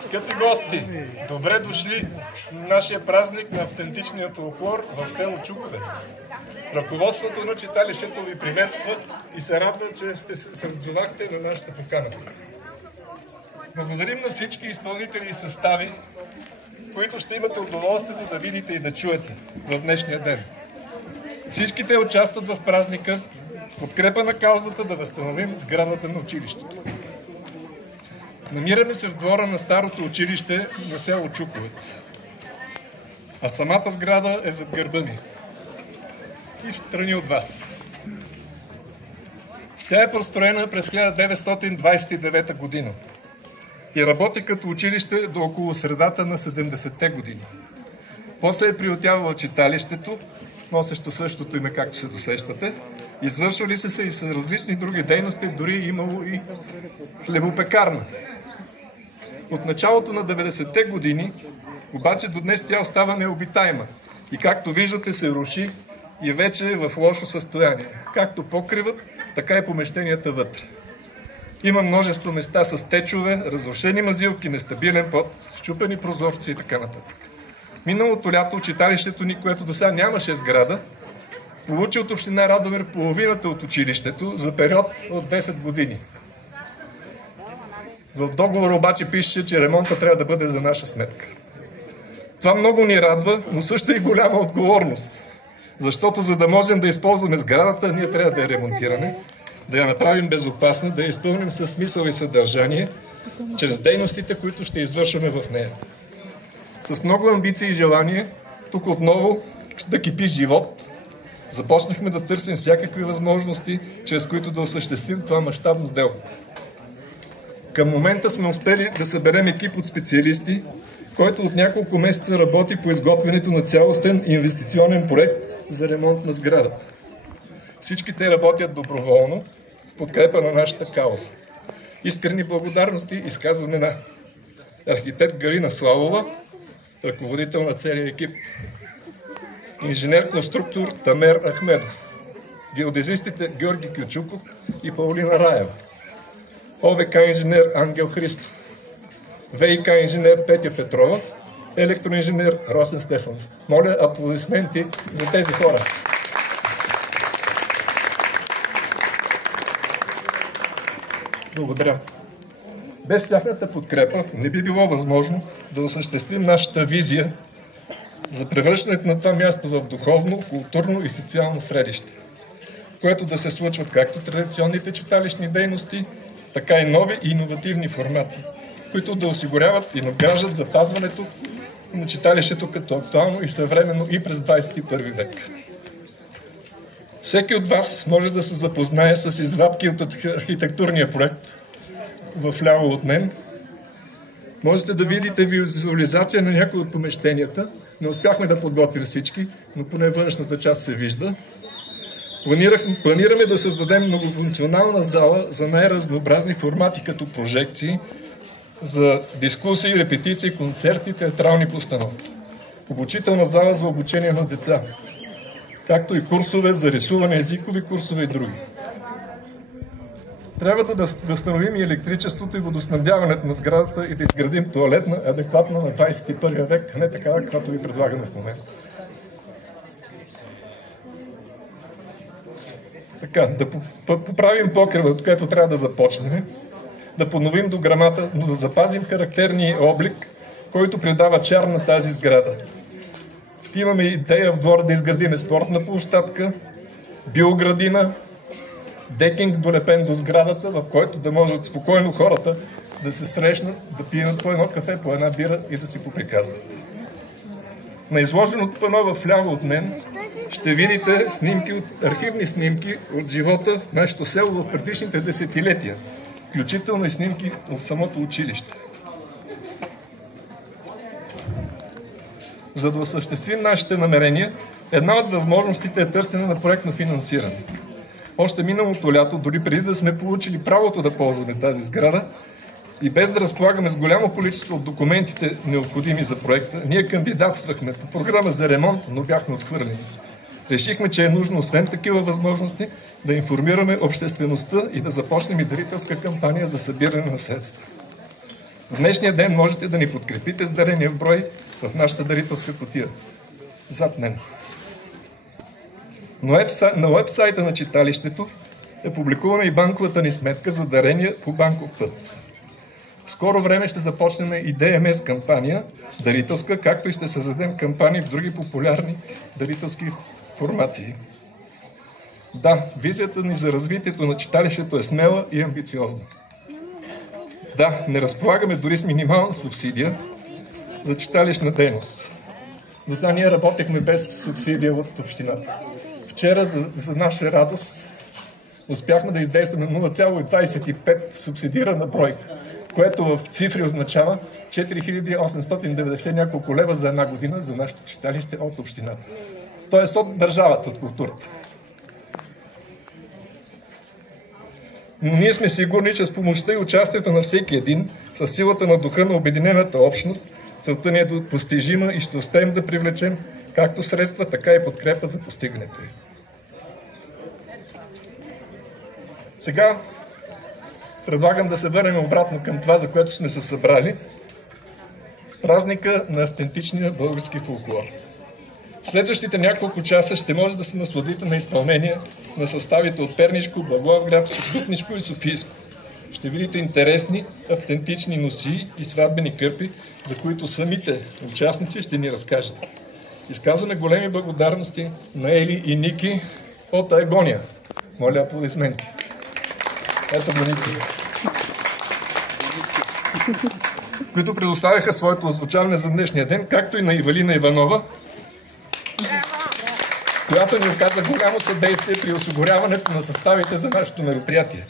Скъпи гости, добре дошли на нашия празник на автентичния фолклор в село Чуковец. Ръководството на читалището ви приветства и се радва, че се отзовахте на нашата покана. Благодарим на всички изпълнители и състави, които ще имате удоволствието да видите и да чуете в днешния ден. Всичките участват в празника в подкрепа на каузата да възстановим сградата на училището. Намираме се в двора на старото училище на село Чуковец, а самата сграда е зад гърба ми и в страни от вас. Тя е построена през 1929 година и работи като училище до около средата на 70-те години. После е приютявала читалището, носещо същото име, както се досещате. Извършвали се и с различни други дейности, дори имало и хлебопекарна. От началото на 90-те години, обаче до днес тя остава необитаема и както виждате се руши и вече е в лошо състояние, както покривът, така и помещенията вътре. Има множество места с течове, разрушени мазилки, нестабилен пот, счупени прозорци и така нататък. Миналото лято читалището ни, което досега нямаше сграда, получи от община Радомир половината от училището за период от 10 години. В договора обаче пише, че ремонта трябва да бъде за наша сметка. Това много ни радва, но също и голяма отговорност. Защото за да можем да използваме сградата, ние трябва да я ремонтираме, да я направим безопасна, да я изпълним със смисъл и съдържание, чрез дейностите, които ще извършваме в нея. С много амбиции и желание, тук отново да кипи живот, започнахме да търсим всякакви възможности, чрез които да осъществим това мащабно дело. Към момента сме успели да съберем екип от специалисти, който от няколко месеца работи по изготвянето на цялостен инвестиционен проект за ремонт на сградата. Всички те работят доброволно в подкрепа на нашата кауза. Искрени благодарности изказваме на архитект Галина Славова, ръководител на целия екип, инженер-конструктор Тамер Ахмедов, геодезистите Георги Кючуков и Паулина Раева, ОВК инженер Ангел Христов, ВИК инженер Петя Петрова, електроинженер Росен Стефанов. Моля аплодисменти за тези хора. Благодаря. Без тяхната подкрепа не би било възможно да осъществим нашата визия за превръщането на това място в духовно, културно и социално средище, което да се случват както традиционните читалищни дейности, така и нови и иновативни формати, които да осигуряват и надграждат запазването на читалището като актуално и съвременно и през 21 век. Всеки от вас може да се запознае с извадки от архитектурния проект вляво от мен. Можете да видите визуализация на някои от помещенията. Не успяхме да подготвим всички, но поне външната част се вижда. Планираме да създадем многофункционална зала за най-разнообразни формати като прожекции, за дискусии, репетиции, концерти, театрални постановки. Обучителна зала за обучение на деца, както и курсове за рисуване, езикови курсове и други. Трябва да възстановим и електричеството и водоснабдяването на сградата и да изградим тоалетна, адекватна на 21 век, не такава, каквато ви предлагаме в момента. Така, да поправим покрива, от което трябва да започнем, да подновим дограмата, но да запазим характерния облик, който придава чар на тази сграда. Имаме идея в двора да изградим спортна площадка, биоградина, декинг долепен до сградата, в който да можат спокойно хората да се срещнат, да пият по едно кафе, по една бира и да си поприказват. На изложеното пано вляво от мен ще видите архивни снимки от живота в нашето село в предишните десетилетия, включително и снимки от самото училище. За да осъществим нашите намерения, една от възможностите е търсене на проектно финансиране. Още миналото лято, дори преди да сме получили правото да ползваме тази сграда и без да разполагаме с голямо количество от документите, необходими за проекта, ние кандидатствахме по програма за ремонт, но бяхме отхвърлени. Решихме, че е нужно, освен такива възможности, да информираме обществеността и да започнем и дарителска кампания за събиране на средства. В днешния ден можете да ни подкрепите с дарения в брой в нашата дарителска кутия. Зад мен. На уебсайта на читалището е публикувана и банковата ни сметка за дарения по банков път. В скоро време ще започнем и ДМС кампания, дарителска, както и ще създадем кампании в други популярни дарителски формации. Да, визията ни за развитието на читалището е смела и амбициозна. Да, не разполагаме дори с минимална субсидия за читалищна дейност. До сега ние работехме без субсидия от общината. Вчера, за наша радост, успяхме да издействаме 0,25 субсидирана бройка, което в цифри означава 4890 няколко лева за една година за нашето читалище от общината. Тоест от държавата, от културата. Но ние сме сигурни, че с помощта и участието на всеки един, с силата на духа на обединената общност, целта ни е постижима и ще успеем да привлечем както средства, така и подкрепа за постигането й. Сега предлагам да се върнем обратно към това, за което сме се събрали. Празника на автентичния български фолклор. В следващите няколко часа ще може да се насладите на изпълнение на съставите от Пернишко, Благоевградско, Дупнишко и Софийско. Ще видите интересни, автентични носии и сватбени кърпи, за които самите участници ще ни разкажат. Изказваме големи благодарности на Ели и Ники от Аегония. Моля, аплодисменти. Ето го Ники. Които предоставяха своето озвучаване за днешния ден, както и на Ивалина Иванова, която ни оказа голямо съдействие при осигуряването на съставите за нашето мероприятие.